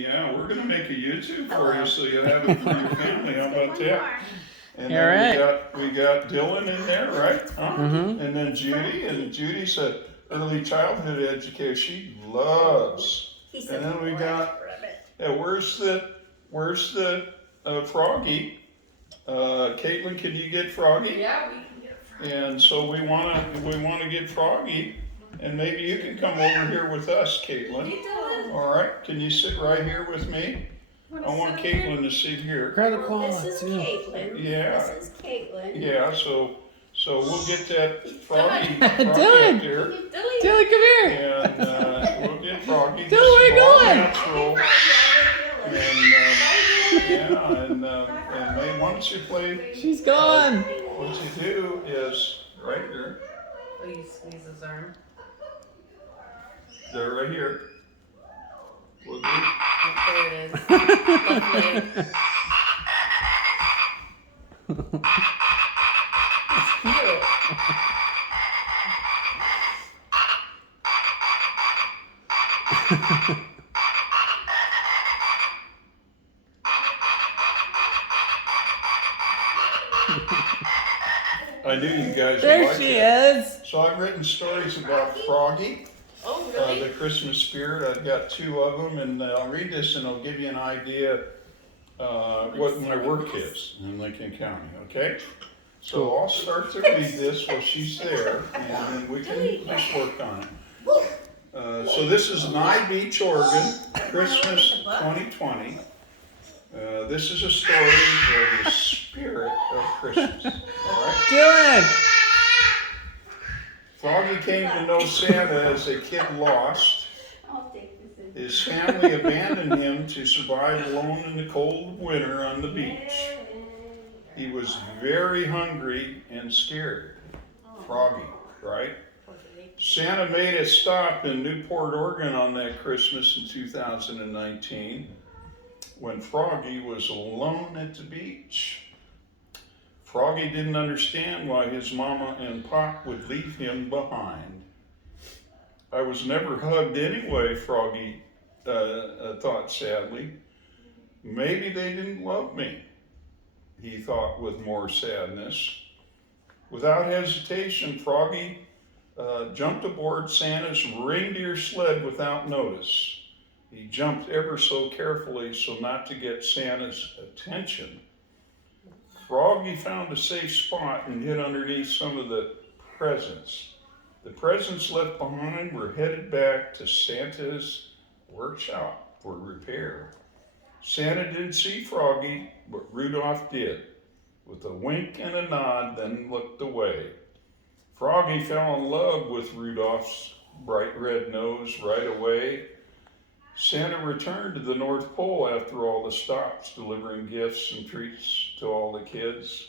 Yeah, we're gonna make a YouTube for you so you have it for your family. How about that? And All then right. we got Dylan in there, right? Huh? Mm-hmm. And then Judy, and Judy's a early childhood educator. She loves. And then we got where's the Froggy? Caitlin, can you get Froggy? Yeah, we can get Froggy. And so we wanna get Froggy, and maybe you can come over here with us, Caitlin. Hey, Dylan. All right, can you sit right here with me? I want Caitlin to sit here. Grab the claw. This is Caitlin. Yeah. This is Caitlin. Yeah, so we'll get that Froggy Dylan. up there. Dylan, come here. And we'll get Froggy. Dylan, where you going? Natural. And May, once you play, She's gone. what you do is right here. Oh, you squeeze his arm. They're right here. We'll do. Oh, there it is. Lovely. It's cute. I knew you guys would There like she it. is. So I've written stories about Froggy, Oh, really? the Christmas spirit. I've got 2 of them, and I'll read this and I'll give you an idea what my work is in Lincoln County, okay? So I'll start to read this while she's there, and then we can just work on it. So this is Nye Beach, Oregon, Christmas 2020. This is a story of the spirit of Christmas, all right? Dylan. Froggy came to know Santa as a kid lost. I'll take this in. His family abandoned him to survive alone in the cold winter on the beach. He was very hungry and scared. Froggy, right? Santa made a stop in Newport, Oregon on that Christmas in 2019 when Froggy was alone at the beach. Froggy didn't understand why his mama and pop would leave him behind. I was never hugged anyway, Froggy thought sadly. Maybe they didn't love me, he thought with more sadness. Without hesitation, Froggy jumped aboard Santa's reindeer sled without notice. He jumped ever so carefully so not to get Santa's attention. Froggy found a safe spot and hid underneath some of the presents. The presents left behind were headed back to Santa's workshop for repair. Santa didn't see Froggy, but Rudolph did. With a wink and a nod, then looked away. Froggy fell in love with Rudolph's bright red nose right away. Santa returned to the North Pole after all the stops, delivering gifts and treats to all the kids.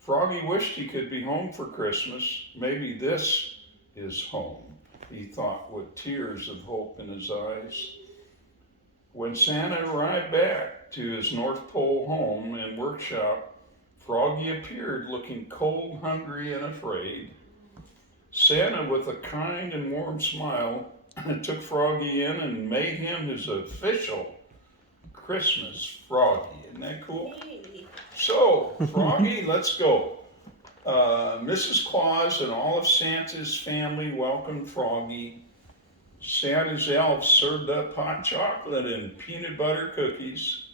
Froggy wished he could be home for Christmas. Maybe this is home, he thought with tears of hope in his eyes. When Santa arrived back to his North Pole home and workshop, Froggy appeared looking cold, hungry, and afraid. Santa, with a kind and warm smile, took Froggy in and made him his official Christmas Froggy. Isn't that cool? So, Froggy, let's go. Mrs. Claus and all of Santa's family welcomed Froggy. Santa's elves served up hot chocolate and peanut butter cookies.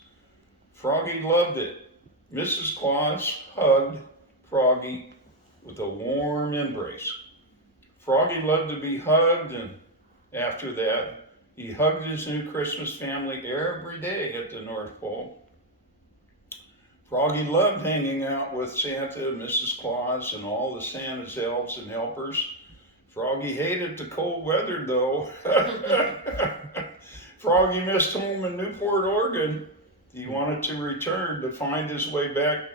Froggy loved it. Mrs. Claus hugged Froggy with a warm embrace. Froggy loved to be hugged, and after that, he hugged his new Christmas family every day at the North Pole. Froggy loved hanging out with Santa, Mrs. Claus, and all the Santa's elves and helpers. Froggy hated the cold weather, though. Froggy missed home in Newport, Oregon. He wanted to return to find his way back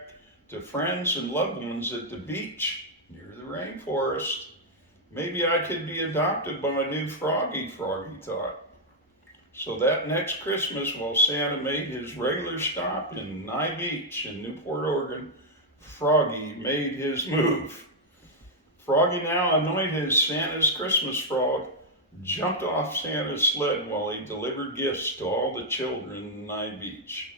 to friends and loved ones at the beach near the rainforest. Maybe I could be adopted by a new Froggy, Froggy thought. So that next Christmas, while Santa made his regular stop in Nye Beach in Newport, Oregon, Froggy made his move. Froggy now anointed Santa's Christmas frog jumped off Santa's sled while he delivered gifts to all the children in Nye Beach.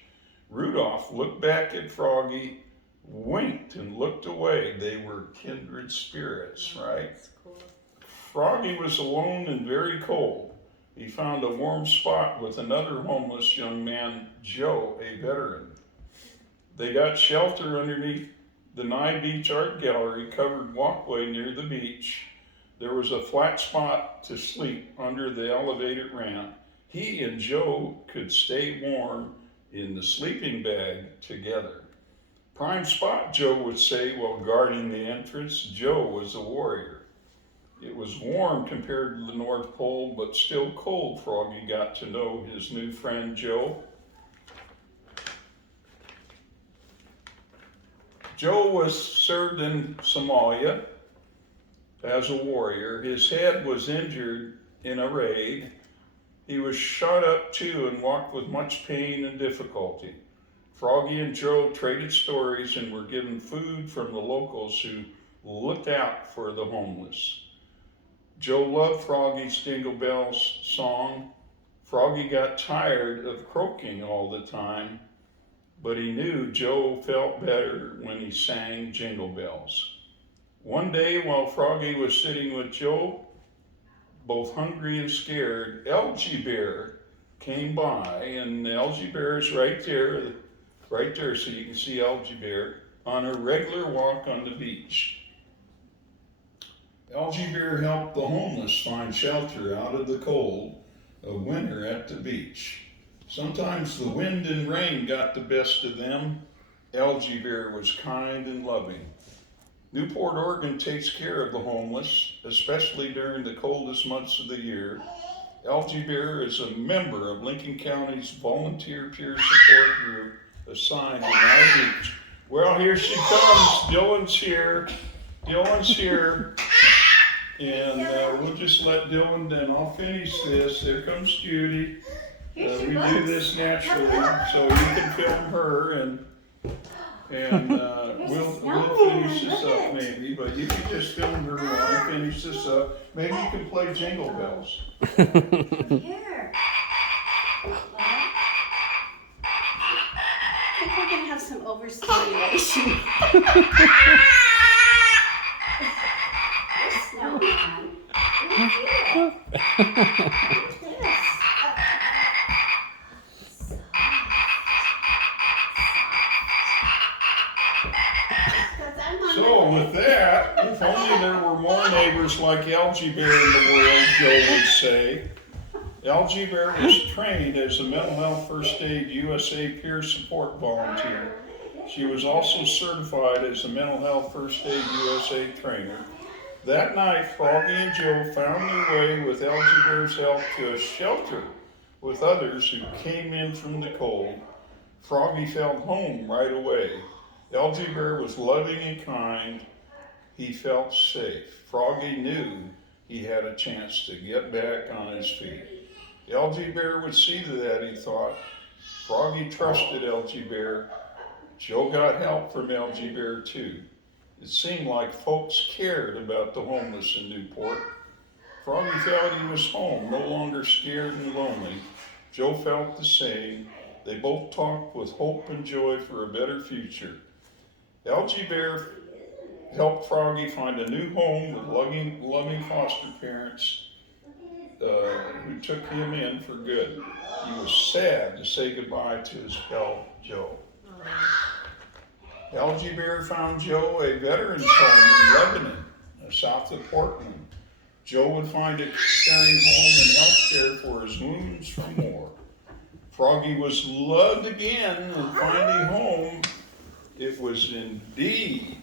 Rudolph looked back at Froggy, winked, and looked away. They were kindred spirits, right? That's cool. Froggy was alone and very cold. He found a warm spot with another homeless young man, Joe, a veteran. They got shelter underneath the Nye Beach Art Gallery covered walkway near the beach. There was a flat spot to sleep under the elevated ramp. He and Joe could stay warm in the sleeping bag together. Prime spot, Joe would say while guarding the entrance. Joe was a warrior. It was warm compared to the North Pole, but still cold. Froggy got to know his new friend Joe. Joe was served in Somalia as a warrior. His head was injured in a raid. He was shot up too and walked with much pain and difficulty. Froggy and Joe traded stories and were given food from the locals who looked out for the homeless. Joe loved Froggy's Jingle Bells song. Froggy got tired of croaking all the time, but he knew Joe felt better when he sang Jingle Bells. One day while Froggy was sitting with Joe, both hungry and scared, Algae Bear came by, and Algae Bear is right there so you can see Algae Bear on a regular walk on the beach. Algae Bear helped the homeless find shelter out of the cold of winter at the beach. Sometimes the wind and rain got the best of them. Algae Bear was kind and loving. Newport, Oregon takes care of the homeless, especially during the coldest months of the year. Algae Bear is a member of Lincoln County's volunteer peer support group assigned to Nye Beach. Well, here she comes. Dylan's here. And we'll just let Dylan, then I'll finish this. There comes Judy. We do this naturally, so you can film her, and we'll finish this up maybe. But you can just film her while I finish this up. Maybe you can play Jingle Bells. Here. I think we're gonna have some overstimulation. Snowman. So with that, if only there were more neighbors like Algae Bear in the world, Joe would say. Algae Bear was trained as a Mental Health First Aid USA peer support volunteer. She was also certified as a Mental Health First Aid USA trainer. That night, Froggy and Joe found their way with Algae Bear's help to a shelter with others who came in from the cold. Froggy felt home right away. Algae Bear was loving and kind. He felt safe. Froggy knew he had a chance to get back on his feet. Algae Bear would see to that, he thought. Froggy trusted Algae Bear. Joe got help from Algae Bear too. It seemed like folks cared about the homeless in Newport. Froggy felt he was home, no longer scared and lonely. Joe felt the same. They both talked with hope and joy for a better future. Algae Bear helped Froggy find a new home with loving foster parents who took him in for good. He was sad to say goodbye to his pal, Joe. Algae Bear found Joe a veteran's home in Lebanon, south of Portland. Joe would find a caring home and health care for his wounds from war. Froggy was loved again and finding home. It was indeed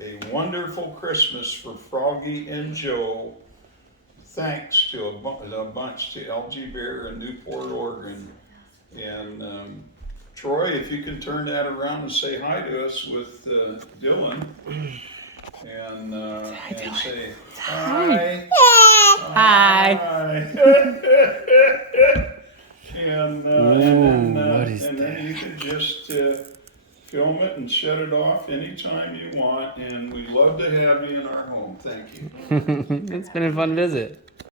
a wonderful Christmas for Froggy and Joe. Thanks to a bunch to Algae Bear in Newport, Oregon. And Troy, if you can turn that around and say hi to us with Dylan. And say hi. Hi. And then you can just film it and shut it off anytime you want. And we love to have you in our home. Thank you. It's been a fun visit.